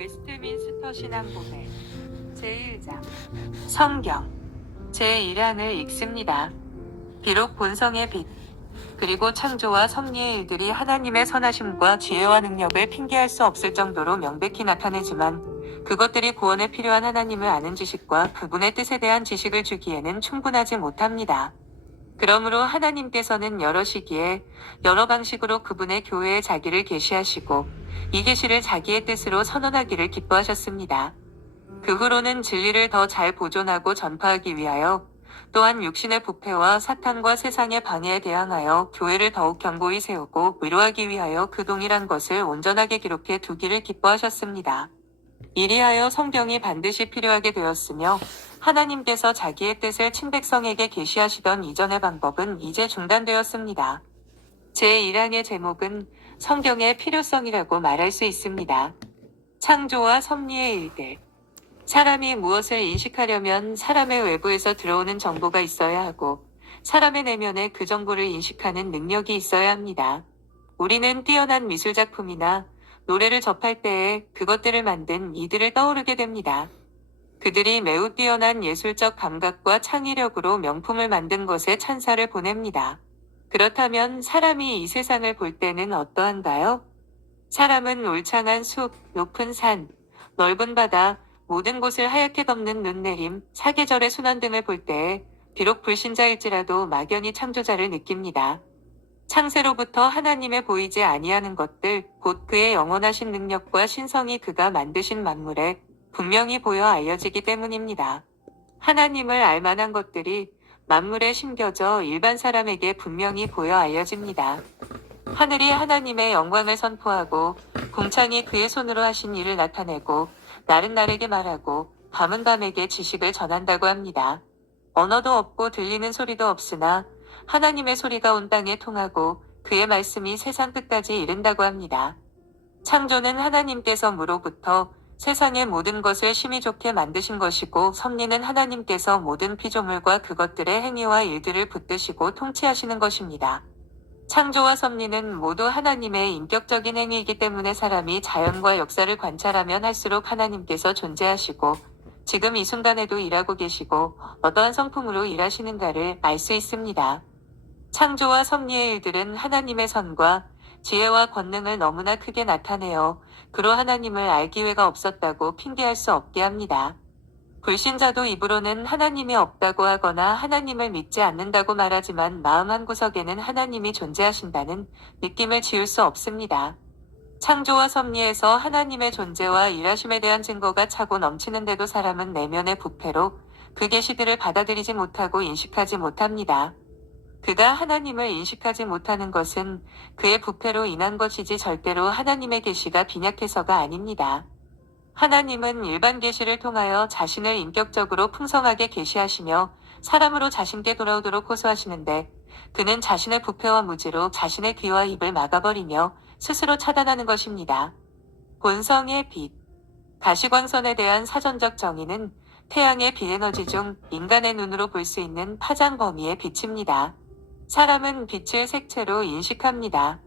웨스트민스터 신앙고백 제1장 성경 제1항을 읽습니다. 비록 본성의 빛 그리고 창조와 섭리의 일들이 하나님의 선하심과 지혜와 능력을 핑계할 수 없을 정도로 명백히 나타내지만 그것들이 구원에 필요한 하나님을 아는 지식과 그분의 뜻에 대한 지식을 주기에는 충분하지 못합니다. 그러므로 하나님께서는 여러 시기에 여러 방식으로 그분의 교회에 자기를 계시하시고 이 계시를 자기의 뜻으로 선언하기를 기뻐하셨습니다. 그 후로는 진리를 더 잘 보존하고 전파하기 위하여 또한 육신의 부패와 사탄과 세상의 방해에 대항하여 교회를 더욱 견고히 세우고 위로하기 위하여 그 동일한 것을 온전하게 기록해 두기를 기뻐하셨습니다. 이리하여 성경이 반드시 필요하게 되었으며 하나님께서 자기의 뜻을 친백성에게 계시하시던 이전의 방법은 이제 중단되었습니다. 제1항의 제목은 성경의 필요성이라고 말할 수 있습니다. 창조와 섭리의 일들. 사람이 무엇을 인식하려면 사람의 외부에서 들어오는 정보가 있어야 하고 사람의 내면에 그 정보를 인식하는 능력이 있어야 합니다. 우리는 뛰어난 미술작품이나 노래를 접할 때에 그것들을 만든 이들을 떠오르게 됩니다. 그들이 매우 뛰어난 예술적 감각과 창의력으로 명품을 만든 것에 찬사를 보냅니다. 그렇다면 사람이 이 세상을 볼 때는 어떠한가요? 사람은 울창한 숲, 높은 산, 넓은 바다, 모든 곳을 하얗게 덮는 눈내림, 사계절의 순환 등을 볼 때에 비록 불신자일지라도 막연히 창조자를 느낍니다. 창세로부터 하나님의 보이지 아니하는 것들, 곧 그의 영원하신 능력과 신성이 그가 만드신 만물에 분명히 보여 알려지기 때문입니다. 하나님을 알 만한 것들이 만물에 심겨져 일반 사람에게 분명히 보여 알려집니다. 하늘이 하나님의 영광을 선포하고 궁창이 그의 손으로 하신 일을 나타내고 날은 날에게 말하고 밤은 밤에게 지식을 전한다고 합니다. 언어도 없고 들리는 소리도 없으나 하나님의 소리가 온 땅에 통하고 그의 말씀이 세상 끝까지 이른다고 합니다. 창조는 하나님께서 무로부터 세상의 모든 것을 심히 좋게 만드신 것이고 섭리는 하나님께서 모든 피조물과 그것들의 행위와 일들을 붙드시고 통치하시는 것입니다. 창조와 섭리는 모두 하나님의 인격적인 행위이기 때문에 사람이 자연과 역사를 관찰하면 할수록 하나님께서 존재하시고 지금 이 순간에도 일하고 계시고 어떠한 성품으로 일하시는가를 알 수 있습니다. 창조와 섭리의 일들은 하나님의 선과 지혜와 권능을 너무나 크게 나타내어 그로 하나님을 알 기회가 없었다고 핑계할 수 없게 합니다. 불신자도 입으로는 하나님이 없다고 하거나 하나님을 믿지 않는다고 말하지만 마음 한구석에는 하나님이 존재하신다는 느낌을 지울 수 없습니다. 창조와 섭리에서 하나님의 존재와 일하심에 대한 증거가 차고 넘치는데도 사람은 내면의 부패로 그 계시들을 받아들이지 못하고 인식하지 못합니다. 그가 하나님을 인식하지 못하는 것은 그의 부패로 인한 것이지 절대로 하나님의 계시가 빈약해서가 아닙니다. 하나님은 일반 계시를 통하여 자신을 인격적으로 풍성하게 계시하시며 사람으로 자신께 돌아오도록 호소하시는데 그는 자신의 부패와 무지로 자신의 귀와 입을 막아버리며 스스로 차단하는 것입니다. 본성의 빛. 가시광선에 대한 사전적 정의는 태양의 빛에너지 중 인간의 눈으로 볼 수 있는 파장 범위의 빛입니다. 사람은 빛을 색채로 인식합니다.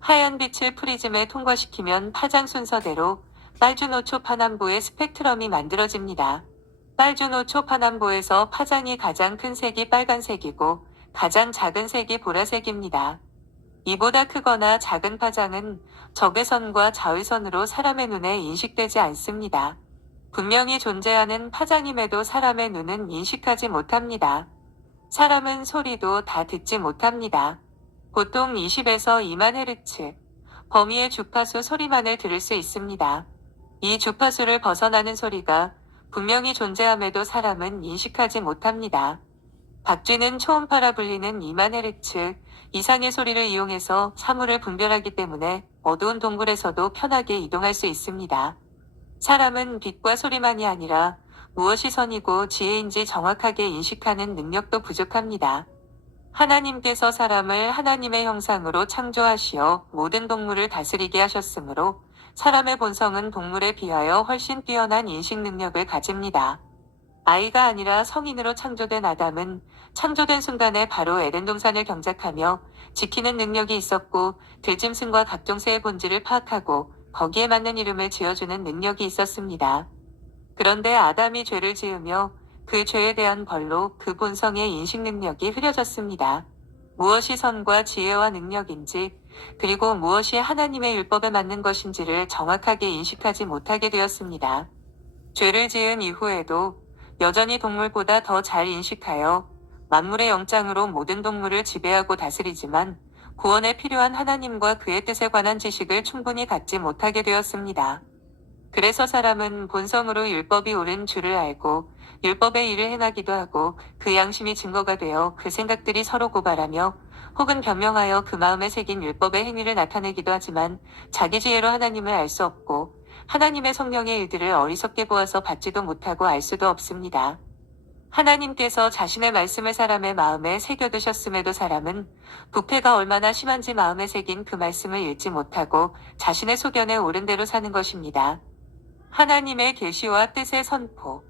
하얀 빛을 프리즘에 통과시키면 파장 순서대로 빨주노초 파남보의 스펙트럼이 만들어집니다. 빨주노초 파남보에서 파장이 가장 큰 색이 빨간색이고 가장 작은 색이 보라색입니다. 이보다 크거나 작은 파장은 적외선과 자외선으로 사람의 눈에 인식되지 않습니다. 분명히 존재하는 파장임에도 사람의 눈은 인식하지 못합니다. 사람은 소리도 다 듣지 못합니다. 보통 20에서 2만 헤르츠 범위의 주파수 소리만을 들을 수 있습니다. 이 주파수를 벗어나는 소리가 분명히 존재함에도 사람은 인식하지 못합니다. 박쥐는 초음파라 불리는 2만 헤르츠 이상의 소리를 이용해서 사물을 분별하기 때문에 어두운 동굴에서도 편하게 이동할 수 있습니다. 사람은 빛과 소리만이 아니라 무엇이 선이고 지혜인지 정확하게 인식하는 능력도 부족합니다. 하나님께서 사람을 하나님의 형상으로 창조하시어 모든 동물을 다스리게 하셨으므로 사람의 본성은 동물에 비하여 훨씬 뛰어난 인식 능력을 가집니다. 아이가 아니라 성인으로 창조된 아담은 창조된 순간에 바로 에덴 동산을 경작하며 지키는 능력이 있었고 들짐승과 각종 새의 본질을 파악하고 거기에 맞는 이름을 지어주는 능력이 있었습니다. 그런데 아담이 죄를 지으며 그 죄에 대한 벌로 그 본성의 인식 능력이 흐려졌습니다. 무엇이 선과 지혜와 능력인지, 그리고 무엇이 하나님의 율법에 맞는 것인지를 정확하게 인식하지 못하게 되었습니다. 죄를 지은 이후에도 여전히 동물보다 더 잘 인식하여 만물의 영장으로 모든 동물을 지배하고 다스리지만 구원에 필요한 하나님과 그의 뜻에 관한 지식을 충분히 갖지 못하게 되었습니다. 그래서 사람은 본성으로 율법이 옳은 줄을 알고 율법의 일을 행하기도 하고 그 양심이 증거가 되어 그 생각들이 서로 고발하며 혹은 변명하여 그 마음에 새긴 율법의 행위를 나타내기도 하지만 자기 지혜로 하나님을 알 수 없고 하나님의 성령의 일들을 어리석게 보아서 받지도 못하고 알 수도 없습니다. 하나님께서 자신의 말씀을 사람의 마음에 새겨두셨음에도 사람은 부패가 얼마나 심한지 마음에 새긴 그 말씀을 읽지 못하고 자신의 소견에 옳은 대로 사는 것입니다. 하나님의 계시와 뜻의 선포.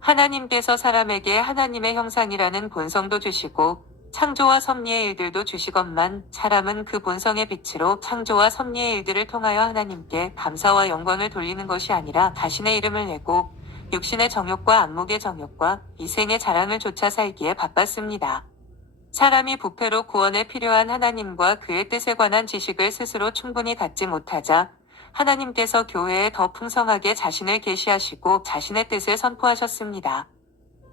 하나님께서 사람에게 하나님의 형상이라는 본성도 주시고 창조와 섭리의 일들도 주시건만 사람은 그 본성의 빛으로 창조와 섭리의 일들을 통하여 하나님께 감사와 영광을 돌리는 것이 아니라 자신의 이름을 내고 육신의 정욕과 안목의 정욕과 이생의 자랑을 쫓아 살기에 바빴습니다. 사람이 부패로 구원에 필요한 하나님과 그의 뜻에 관한 지식을 스스로 충분히 갖지 못하자 하나님께서 교회에 더 풍성하게 자신을 계시하시고 자신의 뜻을 선포하셨습니다.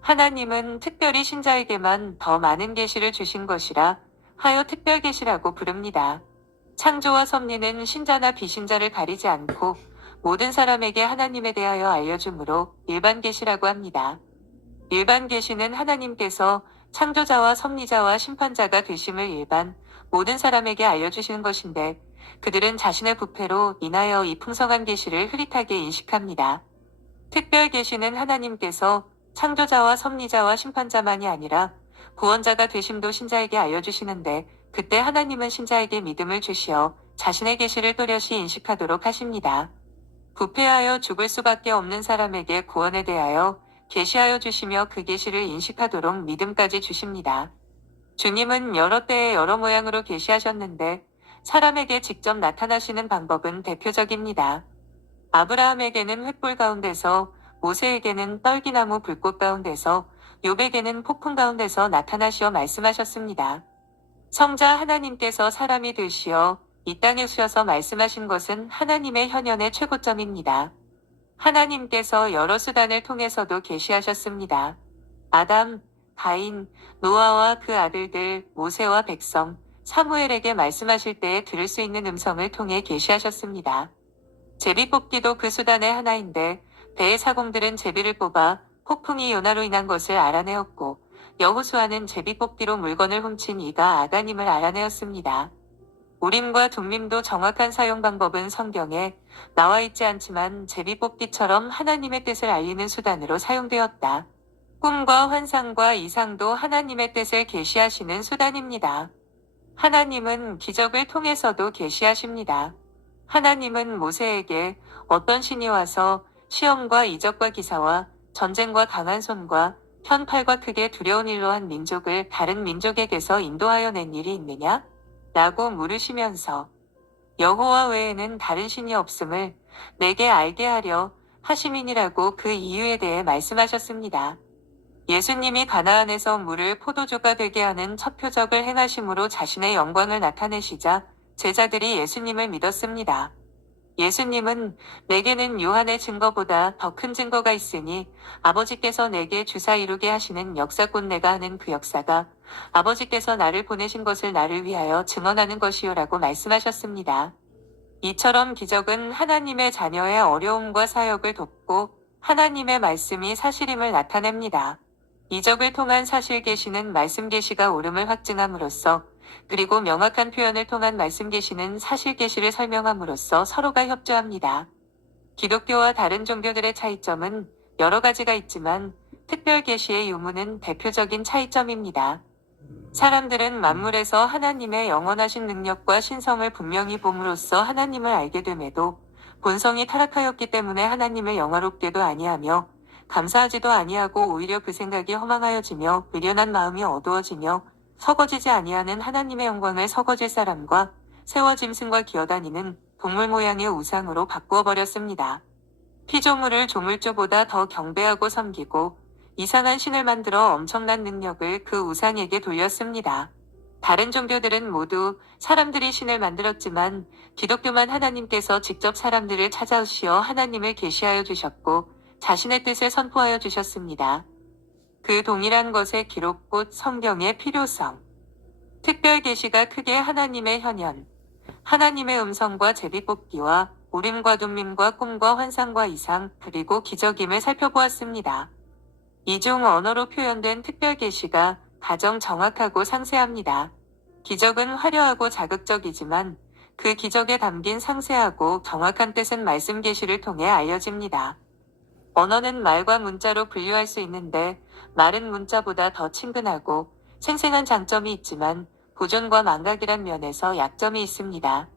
하나님은 특별히 신자에게만 더 많은 계시를 주신 것이라 하여 특별 계시라고 부릅니다. 창조와 섭리는 신자나 비신자를 가리지 않고 모든 사람에게 하나님에 대하여 알려주므로 일반 계시라고 합니다. 일반 계시는 하나님께서 창조자와 섭리자와 심판자가 되심을 일반 모든 사람에게 알려주시는 것인데 그들은 자신의 부패로 인하여 이 풍성한 계시를 흐릿하게 인식합니다. 특별 계시는 하나님께서 창조자와 섭리자와 심판자만이 아니라 구원자가 되심도 신자에게 알려주시는데 그때 하나님은 신자에게 믿음을 주시어 자신의 계시를 또렷이 인식하도록 하십니다. 부패하여 죽을 수밖에 없는 사람에게 구원에 대하여 계시하여 주시며 그 계시를 인식하도록 믿음까지 주십니다. 주님은 여러 때에 여러 모양으로 계시하셨는데 사람에게 직접 나타나시는 방법은 대표적입니다. 아브라함에게는 횃불 가운데서, 모세에게는 떨기나무 불꽃 가운데서, 욥에게는 폭풍 가운데서 나타나시어 말씀하셨습니다. 성자 하나님께서 사람이 되시어 이 땅에 오셔서 말씀하신 것은 하나님의 현현의 최고점입니다. 하나님께서 여러 수단을 통해서도 계시하셨습니다. 아담, 가인, 노아와 그 아들들, 모세와 백성, 사무엘에게 말씀하실 때에 들을 수 있는 음성을 통해 계시하셨습니다. 제비 뽑기도 그 수단의 하나인데 배의 사공들은 제비를 뽑아 폭풍이 요나로 인한 것을 알아내었고 여호수아는 제비 뽑기로 물건을 훔친 이가 아가님을 알아내었습니다. 우림과 둠림도 정확한 사용 방법은 성경에 나와 있지 않지만 제비 뽑기처럼 하나님의 뜻을 알리는 수단으로 사용되었다. 꿈과 환상과 이상도 하나님의 뜻을 계시하시는 수단입니다. 하나님은 기적을 통해서도 계시하십니다. 하나님은 모세에게 어떤 신이 와서 시험과 이적과 기사와 전쟁과 강한 손과 편팔과 크게 두려운 일로 한 민족을 다른 민족에게서 인도하여 낸 일이 있느냐? 라고 물으시면서 여호와 외에는 다른 신이 없음을 내게 알게 하려 하심이니라고 그 이유에 대해 말씀하셨습니다. 예수님이 가나안에서 물을 포도주가 되게 하는 첫 표적을 행하심으로 자신의 영광을 나타내시자 제자들이 예수님을 믿었습니다. 예수님은 내게는 요한의 증거보다 더 큰 증거가 있으니 아버지께서 내게 주사 이루게 하시는 역사 곧 내가 하는 그 역사가 아버지께서 나를 보내신 것을 나를 위하여 증언하는 것이요라고 말씀하셨습니다. 이처럼 기적은 하나님의 자녀의 어려움과 사역을 돕고 하나님의 말씀이 사실임을 나타냅니다. 이적을 통한 사실 계시는 말씀 계시가 옳음을 확증함으로써 그리고 명확한 표현을 통한 말씀 계시는 사실 계시를 설명함으로써 서로가 협조합니다. 기독교와 다른 종교들의 차이점은 여러 가지가 있지만 특별 계시의 유무는 대표적인 차이점입니다. 사람들은 만물에서 하나님의 영원하신 능력과 신성을 분명히 봄으로써 하나님을 알게 됨에도 본성이 타락하였기 때문에 하나님을 영화롭게도 아니하며 감사하지도 아니하고 오히려 그 생각이 허망하여지며 미련한 마음이 어두워지며 서거지지 아니하는 하나님의 영광을 서거질 사람과 새와 짐승과 기어다니는 동물 모양의 우상으로 바꾸어 버렸습니다. 피조물을 조물주보다 더 경배하고 섬기고 이상한 신을 만들어 엄청난 능력을 그 우상에게 돌렸습니다. 다른 종교들은 모두 사람들이 신을 만들었지만 기독교만 하나님께서 직접 사람들을 찾아오시어 하나님을 계시하여 주셨고 자신의 뜻을 선포하여 주셨습니다. 그 동일한 것의 기록 곧 성경의 필요성. 특별 계시가 크게 하나님의 현현, 하나님의 음성과 제비뽑기와 우림과 둠밈과 꿈과 환상과 이상 그리고 기적임을 살펴보았습니다. 이중 언어로 표현된 특별 계시가 가장 정확하고 상세합니다. 기적은 화려하고 자극적이지만 그 기적에 담긴 상세하고 정확한 뜻은 말씀 계시를 통해 알려집니다. 언어는 말과 문자로 분류할 수 있는데 말은 문자보다 더 친근하고 생생한 장점이 있지만 보존과 망각이란 면에서 약점이 있습니다.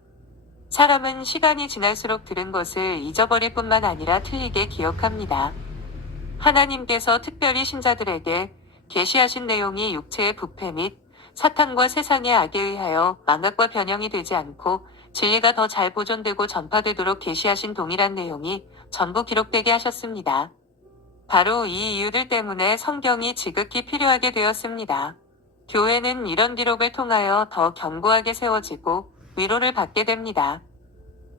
사람은 시간이 지날수록 들은 것을 잊어버릴 뿐만 아니라 틀리게 기억합니다. 하나님께서 특별히 신자들에게 계시하신 내용이 육체의 부패 및 사탄과 세상의 악에 의하여 망각과 변형이 되지 않고 진리가 더 잘 보존되고 전파되도록 계시하신 동일한 내용이 전부 기록되게 하셨습니다. 바로 이 이유들 때문에 성경이 지극히 필요하게 되었습니다. 교회는 이런 기록을 통하여 더 견고하게 세워지고 위로를 받게 됩니다.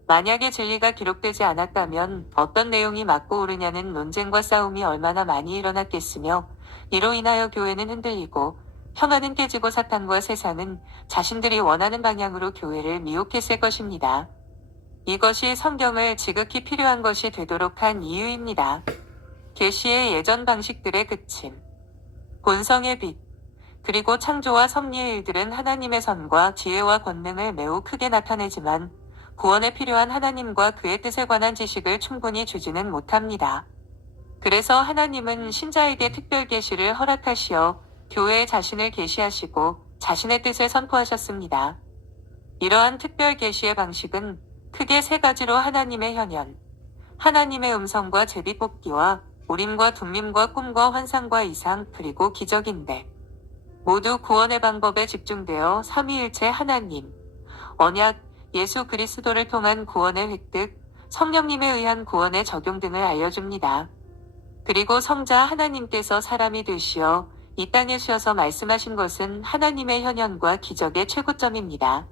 만약에 진리가 기록되지 않았다면 어떤 내용이 맞고 옳으냐는 논쟁과 싸움이 얼마나 많이 일어났겠으며 이로 인하여 교회는 흔들리고 평화는 깨지고 사탄과 세상은 자신들이 원하는 방향으로 교회를 미혹했을 것입니다. 이것이 성경을 지극히 필요한 것이 되도록 한 이유입니다. 계시의 예전 방식들의 그침, 본성의 빛, 그리고 창조와 섭리의 일들은 하나님의 선과 지혜와 권능을 매우 크게 나타내지만 구원에 필요한 하나님과 그의 뜻에 관한 지식을 충분히 주지는 못합니다. 그래서 하나님은 신자에게 특별 계시를 허락하시어 교회에 자신을 계시하시고 자신의 뜻을 선포하셨습니다. 이러한 특별 계시의 방식은 크게 세 가지로 하나님의 현현, 하나님의 음성과 제비뽑기와 우림과 둠밈과 꿈과 환상과 이상 그리고 기적인데 모두 구원의 방법에 집중되어 삼위일체 하나님, 언약, 예수 그리스도를 통한 구원의 획득, 성령님에 의한 구원의 적용 등을 알려줍니다. 그리고 성자 하나님께서 사람이 되시어 이 땅에 쉬어서 말씀하신 것은 하나님의 현현과 기적의 최고점입니다.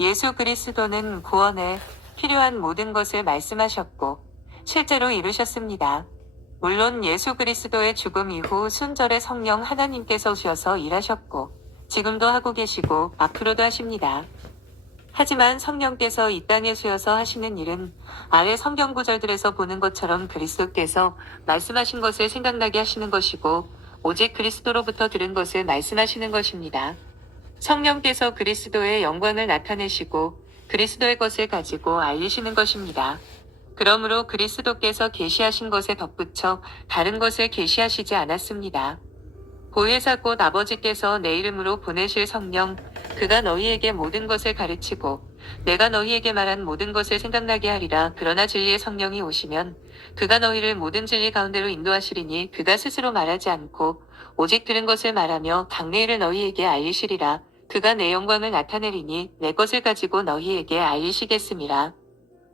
예수 그리스도는 구원에 필요한 모든 것을 말씀하셨고 실제로 이루셨습니다. 물론 예수 그리스도의 죽음 이후 순절의 성령 하나님께서 오셔서 일하셨고 지금도 하고 계시고 앞으로도 하십니다. 하지만 성령께서 이 땅에 쉬어서 하시는 일은 아래 성경 구절들에서 보는 것처럼 그리스도께서 말씀하신 것을 생각나게 하시는 것이고 오직 그리스도로부터 들은 것을 말씀하시는 것입니다. 성령께서 그리스도의 영광을 나타내시고 그리스도의 것을 가지고 알리시는 것입니다. 그러므로 그리스도께서 계시하신 것에 덧붙여 다른 것을 계시하시지 않았습니다. 보혜사 곧 아버지께서 내 이름으로 보내실 성령, 그가 너희에게 모든 것을 가르치고 내가 너희에게 말한 모든 것을 생각나게 하리라. 그러나 진리의 성령이 오시면 그가 너희를 모든 진리 가운데로 인도하시리니 그가 스스로 말하지 않고 오직 들은 것을 말하며 당내 일을 너희에게 알리시리라. 그가 내 영광을 나타내리니 내 것을 가지고 너희에게 알리시겠음이라.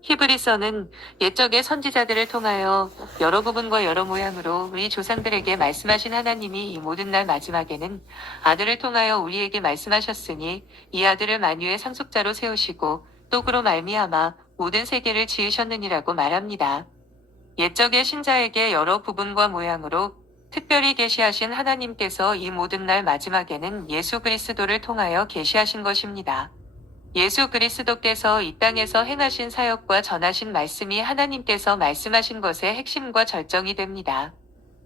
히브리서는 옛적의 선지자들을 통하여 여러 부분과 여러 모양으로 우리 조상들에게 말씀하신 하나님이 이 모든 날 마지막에는 아들을 통하여 우리에게 말씀하셨으니 이 아들을 만유의 상속자로 세우시고 또 그로 말미암아 모든 세계를 지으셨느니라고 말합니다. 옛적의 신자에게 여러 부분과 모양으로 특별히 계시하신 하나님께서 이 모든 날 마지막에는 예수 그리스도를 통하여 계시하신 것입니다. 예수 그리스도께서 이 땅에서 행하신 사역과 전하신 말씀이 하나님께서 말씀하신 것의 핵심과 절정이 됩니다.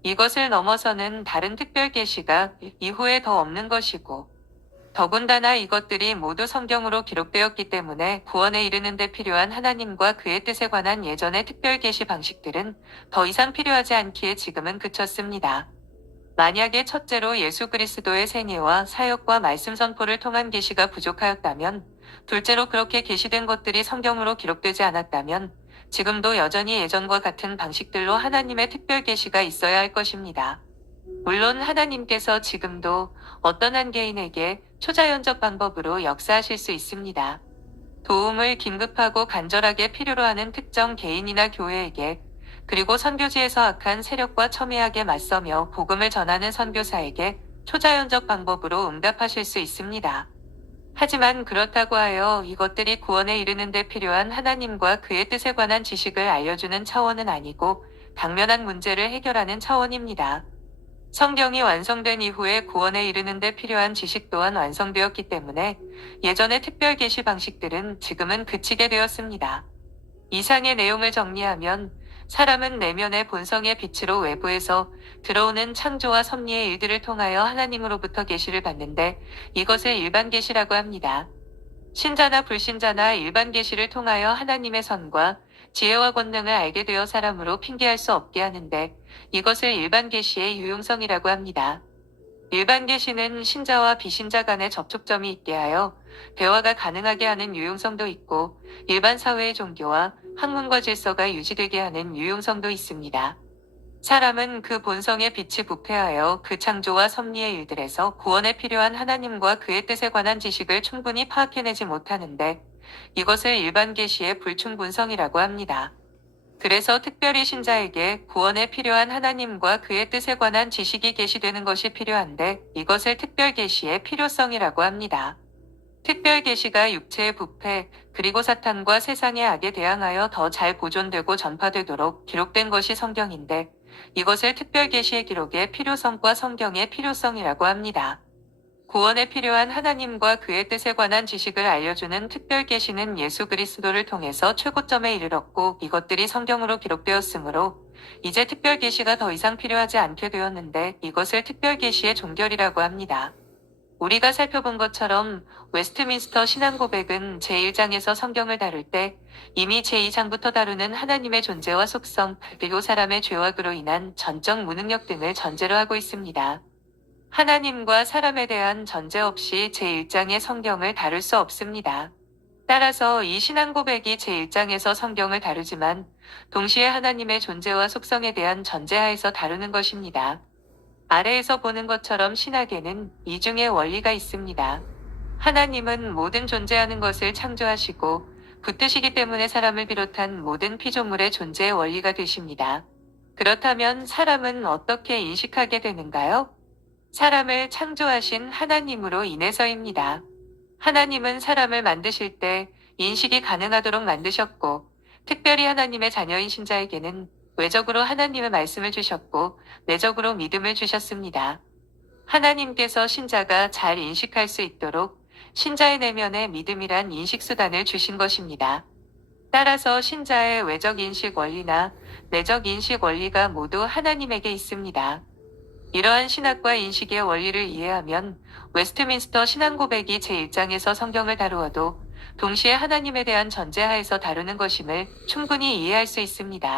이것을 넘어서는 다른 특별 계시가 이후에 더 없는 것이고 더군다나 이것들이 모두 성경으로 기록되었기 때문에 구원에 이르는 데 필요한 하나님과 그의 뜻에 관한 예전의 특별 계시 방식들은 더 이상 필요하지 않기에 지금은 그쳤습니다. 만약에 첫째로 예수 그리스도의 생애와 사역과 말씀 선포를 통한 계시가 부족하였다면 둘째로 그렇게 계시된 것들이 성경으로 기록되지 않았다면 지금도 여전히 예전과 같은 방식들로 하나님의 특별 계시가 있어야 할 것입니다. 물론 하나님께서 지금도 어떤 한 개인에게 초자연적 방법으로 역사하실 수 있습니다. 도움을 긴급하고 간절하게 필요로 하는 특정 개인이나 교회에게, 그리고 선교지에서 악한 세력과 첨예하게 맞서며 복음을 전하는 선교사에게 초자연적 방법으로 응답하실 수 있습니다. 하지만 그렇다고 하여 이것들이 구원에 이르는 데 필요한 하나님과 그의 뜻에 관한 지식을 알려주는 차원은 아니고 당면한 문제를 해결하는 차원입니다. 성경이 완성된 이후에 구원에 이르는 데 필요한 지식 또한 완성되었기 때문에 예전의 특별 계시 방식들은 지금은 그치게 되었습니다. 이상의 내용을 정리하면 사람은 내면의 본성의 빛으로 외부에서 들어오는 창조와 섭리의 일들을 통하여 하나님으로부터 계시를 받는데 이것을 일반 계시라고 합니다. 신자나 불신자나 일반 계시를 통하여 하나님의 선과 지혜와 권능을 알게 되어 사람으로 핑계할 수 없게 하는데 이것을 일반 계시의 유용성이라고 합니다. 일반 계시는 신자와 비신자 간의 접촉점이 있게 하여 대화가 가능하게 하는 유용성도 있고 일반 사회의 종교와 학문과 질서가 유지되게 하는 유용성도 있습니다. 사람은 그 본성의 빛이 부패하여 그 창조와 섭리의 일들에서 구원에 필요한 하나님과 그의 뜻에 관한 지식을 충분히 파악해내지 못하는데 이것을 일반 계시의 불충분성이라고 합니다. 그래서 특별히 신자에게 구원에 필요한 하나님과 그의 뜻에 관한 지식이 계시되는 것이 필요한데 이것을 특별 계시의 필요성이라고 합니다. 특별 계시가 육체의 부패, 그리고 사탄과 세상의 악에 대항하여 더 잘 보존되고 전파되도록 기록된 것이 성경인데 이것을 특별 계시의 기록의 필요성과 성경의 필요성이라고 합니다. 구원에 필요한 하나님과 그의 뜻에 관한 지식을 알려주는 특별 계시는 예수 그리스도를 통해서 최고점에 이르렀고 이것들이 성경으로 기록되었으므로 이제 특별 계시가 더 이상 필요하지 않게 되었는데 이것을 특별 계시의 종결이라고 합니다. 우리가 살펴본 것처럼 웨스트민스터 신앙고백은 제1장에서 성경을 다룰 때 이미 제2장부터 다루는 하나님의 존재와 속성, 그리고 사람의 죄와 그로 인한 전적 무능력 등을 전제로 하고 있습니다. 하나님과 사람에 대한 전제 없이 제1장의 성경을 다룰 수 없습니다. 따라서 이 신앙고백이 제1장에서 성경을 다루지만 동시에 하나님의 존재와 속성에 대한 전제하에서 다루는 것입니다. 아래에서 보는 것처럼 신학에는 이중의 원리가 있습니다. 하나님은 모든 존재하는 것을 창조하시고 붙드시기 때문에 사람을 비롯한 모든 피조물의 존재의 원리가 되십니다. 그렇다면 사람은 어떻게 인식하게 되는가요? 사람을 창조하신 하나님으로 인해서입니다. 하나님은 사람을 만드실 때 인식이 가능하도록 만드셨고, 특별히 하나님의 자녀인 신자에게는 외적으로 하나님의 말씀을 주셨고, 내적으로 믿음을 주셨습니다. 하나님께서 신자가 잘 인식할 수 있도록 신자의 내면에 믿음이란 인식수단을 주신 것입니다. 따라서 신자의 외적 인식 원리나 내적 인식 원리가 모두 하나님에게 있습니다. 이러한 신학과 인식의 원리를 이해하면 웨스트민스터 신앙고백이 제1장에서 성경을 다루어도 동시에 하나님에 대한 전제하에서 다루는 것임을 충분히 이해할 수 있습니다.